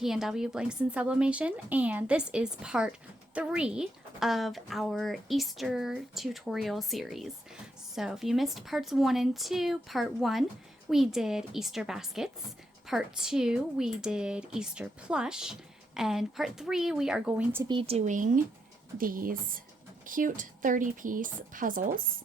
PNW Blanks and Sublimation, and this is part 3 of our Easter tutorial series. So if you missed parts 1 and 2, part 1 we did Easter baskets, part 2 we did Easter plush, and part 3 we are going to be doing these cute 30-piece puzzles.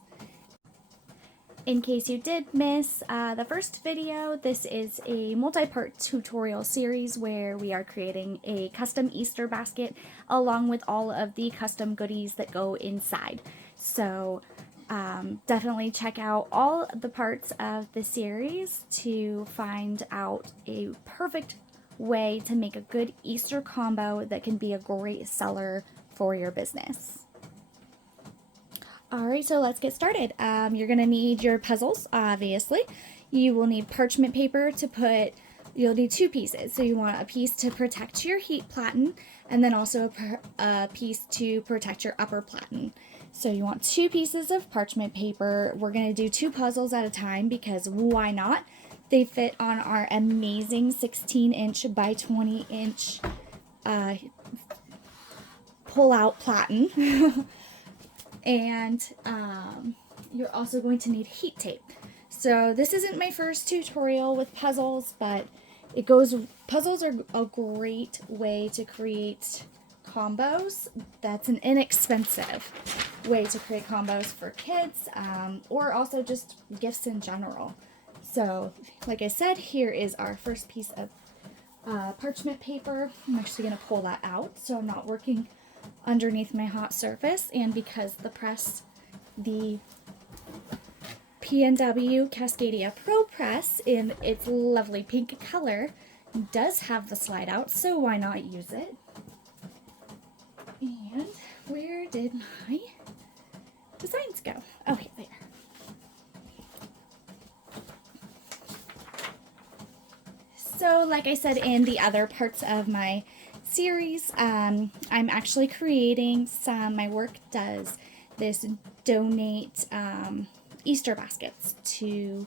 In case you did miss the first video, this is a multi-part tutorial series where we are creating a custom Easter basket along with all of the custom goodies that go inside. So definitely check out all the parts of the series to find out a perfect way to make a good Easter combo that can be a great seller for your business. Alright, so let's get started. You're going to need your puzzles, obviously. You will need parchment paper to put, you'll need 2 pieces. So you want a piece to protect your heat platen and then also a piece to protect your upper platen. So you want 2 pieces of parchment paper. We're going to do 2 puzzles at a time because why not? They fit on our amazing 16-inch by 20-inch pull-out platen. And you're also going to need heat tape. So this isn't my first tutorial with puzzles, but puzzles are a great way to create combos. That's an inexpensive way to create combos for kids, or also just gifts in general. So like I said, here is our first piece of parchment paper. I'm actually going to pull that out so I'm not working underneath my hot surface, and because the PNW Cascadia Pro Press in its lovely pink color does have the slide out, so why not use it? And where did my designs go? Okay, there. So like I said in the other parts of my series, I'm actually creating my work does this donate Easter baskets to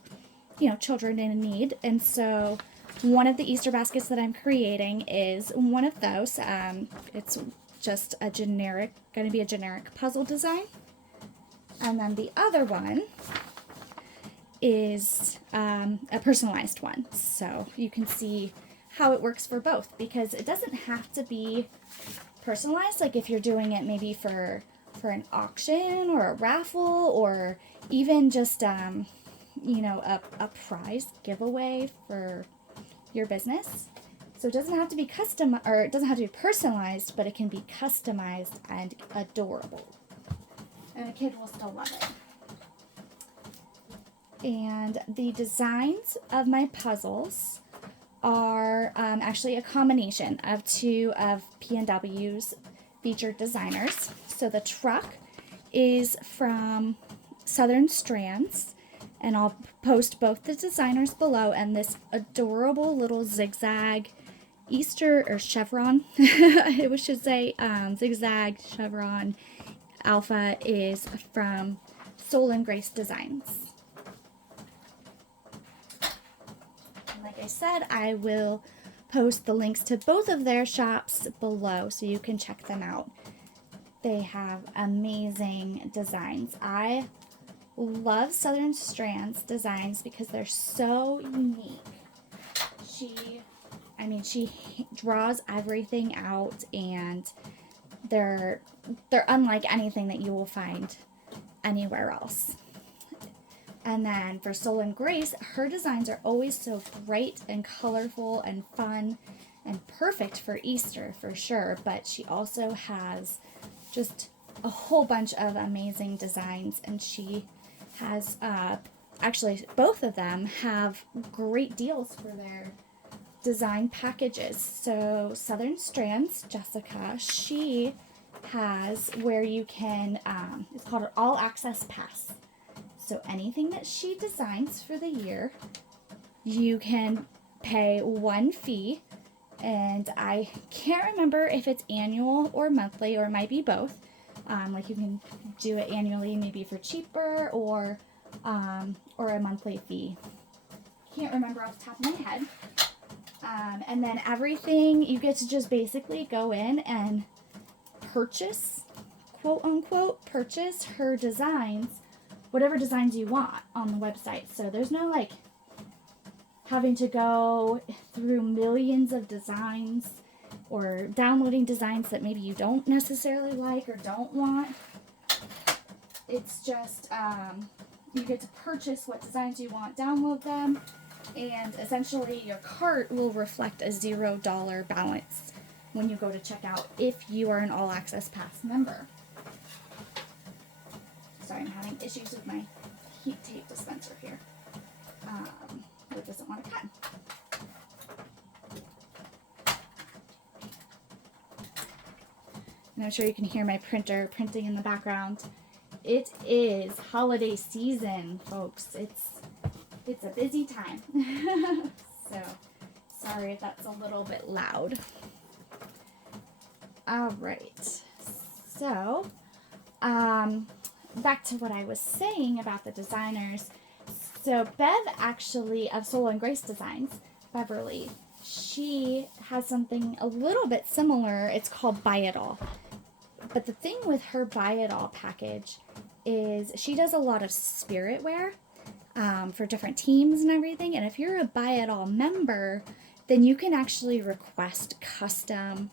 children in need, and so one of the Easter baskets that I'm creating is one of those. It's just going to be a generic puzzle design, and then the other one is a personalized one, so you can see how it works for both, because it doesn't have to be personalized. Like if you're doing it maybe for an auction or a raffle, or even just a prize giveaway for your business. So it doesn't have to be custom, or it doesn't have to be personalized, but it can be customized and adorable, and a kid will still love it. And the designs of my puzzles are actually a combination of 2 of PNW's featured designers. So the truck is from Southern Strands, and I'll post both the designers below, and this adorable little zigzag Easter or chevron, I should say, zigzag chevron alpha is from Soul and Grace Designs. Like I said, I will post the links to both of their shops below so you can check them out. They have amazing designs. I love Southern Strands designs because they're so unique. She draws everything out, and they're unlike anything that you will find anywhere else. And then for Soul and Grace, her designs are always so bright and colorful and fun and perfect for Easter for sure, but she also has just a whole bunch of amazing designs, and she has actually both of them have great deals for their design packages. So Southern Strands, Jessica, she has where you can, it's called an all access pass. So anything that she designs for the year, you can pay 1 fee, and I can't remember if it's annual or monthly, or it might be both. Like you can do it annually, maybe for cheaper, or a monthly fee. Can't remember off the top of my head. And then everything, you get to just basically go in and purchase, quote unquote, purchase her designs, whatever designs you want on the website. So there's no like having to go through millions of designs or downloading designs that maybe you don't necessarily like or don't want. It's just, you get to purchase what designs you want, download them, and essentially your cart will reflect a $0 balance when you go to checkout if you are an All Access Pass member. Sorry, I'm having issues with my heat tape dispenser here. It doesn't want to cut. And I'm sure you can hear my printer printing in the background. It is holiday season, folks. It's a busy time. So, sorry if that's a little bit loud. All right. So, back to what I was saying about the designers. So, Bev actually, of Soul and Grace Designs, Beverly, she has something a little bit similar. It's called Buy It All. But the thing with her Buy It All package is she does a lot of spirit wear for different teams and everything. And if you're a Buy It All member, then you can actually request custom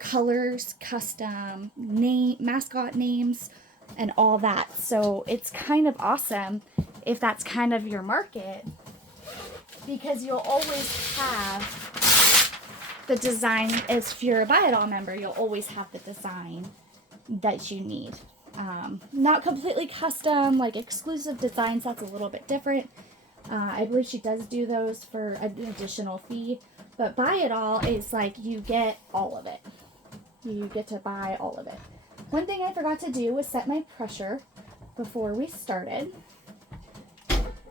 colors, custom mascot names, and all that. So it's kind of awesome if that's kind of your market, because you'll always have the design. If you're a Buy It All member, you'll always have the design that you need. Not completely custom, like exclusive designs, that's a little bit different. I believe she does do those for an additional fee, but Buy It All is like you get all of it. You get to buy all of it. One thing I forgot to do was set my pressure before we started.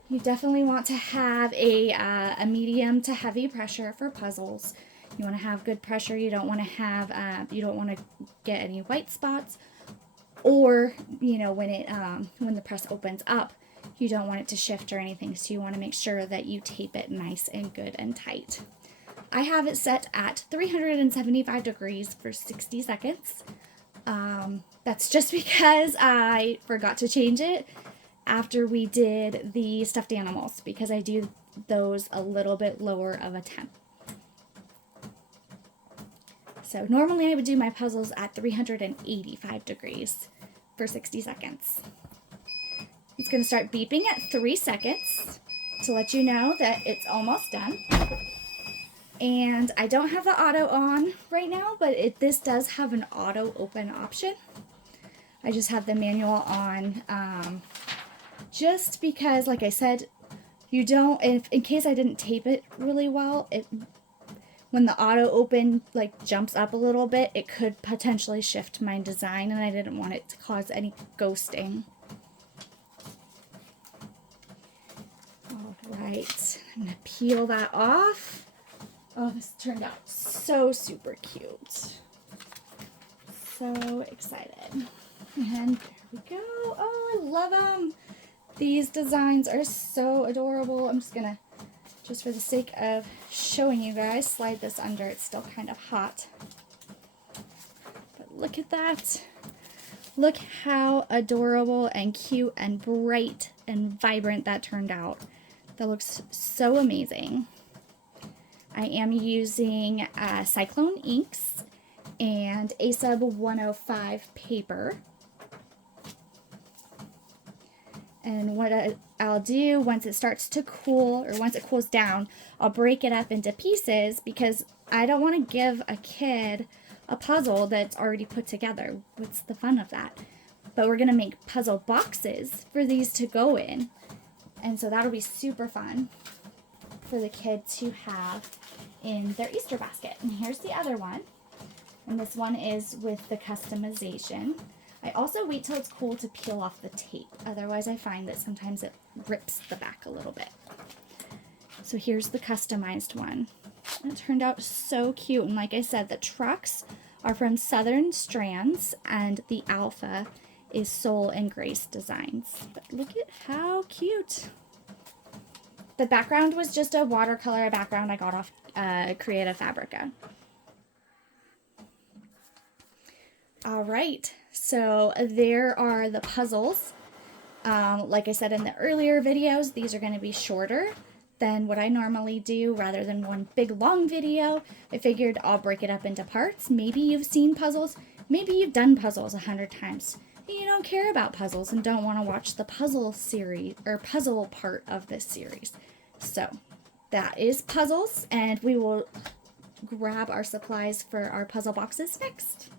You definitely want to have a medium to heavy pressure for puzzles. You want to have good pressure. You don't want to have you don't want to get any white spots, or when the press opens up, you don't want it to shift or anything. So you want to make sure that you tape it nice and good and tight. I have it set at 375 degrees for 60 seconds. That's just because I forgot to change it after we did the stuffed animals, because I do those a little bit lower of a temp. So normally I would do my puzzles at 385 degrees for 60 seconds. It's going to start beeping at 3 seconds to let you know that it's almost done. And I don't have the auto on right now, but this does have an auto open option. I just have the manual on just because, like I said, you don't, in case I didn't tape it really well, when the auto open like jumps up a little bit, it could potentially shift my design, and I didn't want it to cause any ghosting. All right, I'm going to peel that off. Oh, this turned out so super cute. So excited. And there we go. Oh, I love them. These designs are so adorable. I'm just going to, just for the sake of showing you guys, slide this under. It's still kind of hot. But look at that. Look how adorable and cute and bright and vibrant that turned out. That looks so amazing. I am using Cyclone inks and ASUB 105 paper. And what I'll do once it starts to cool, or once it cools down, I'll break it up into pieces, because I don't want to give a kid a puzzle that's already put together. What's the fun of that? But we're going to make puzzle boxes for these to go in. And so that'll be super fun for the kid to have in their Easter basket. And here's the other one. And this one is with the customization. I also wait till it's cool to peel off the tape. Otherwise, I find that sometimes it rips the back a little bit. So here's the customized one. It turned out so cute. And like I said, the trucks are from Southern Strands, and the alpha is Soul and Grace Designs. But look at how cute. The background was just a watercolor background I got off create a Fabrica. All right, so there are the puzzles. Like I said in the earlier videos, these are going to be shorter than what I normally do. Rather than one big long video, I figured I'll break it up into parts. Maybe you've seen puzzles, maybe you've done puzzles 100 times. You don't care about puzzles and don't want to watch the puzzle series or puzzle part of this series. So that is puzzles, and we will grab our supplies for our puzzle boxes next.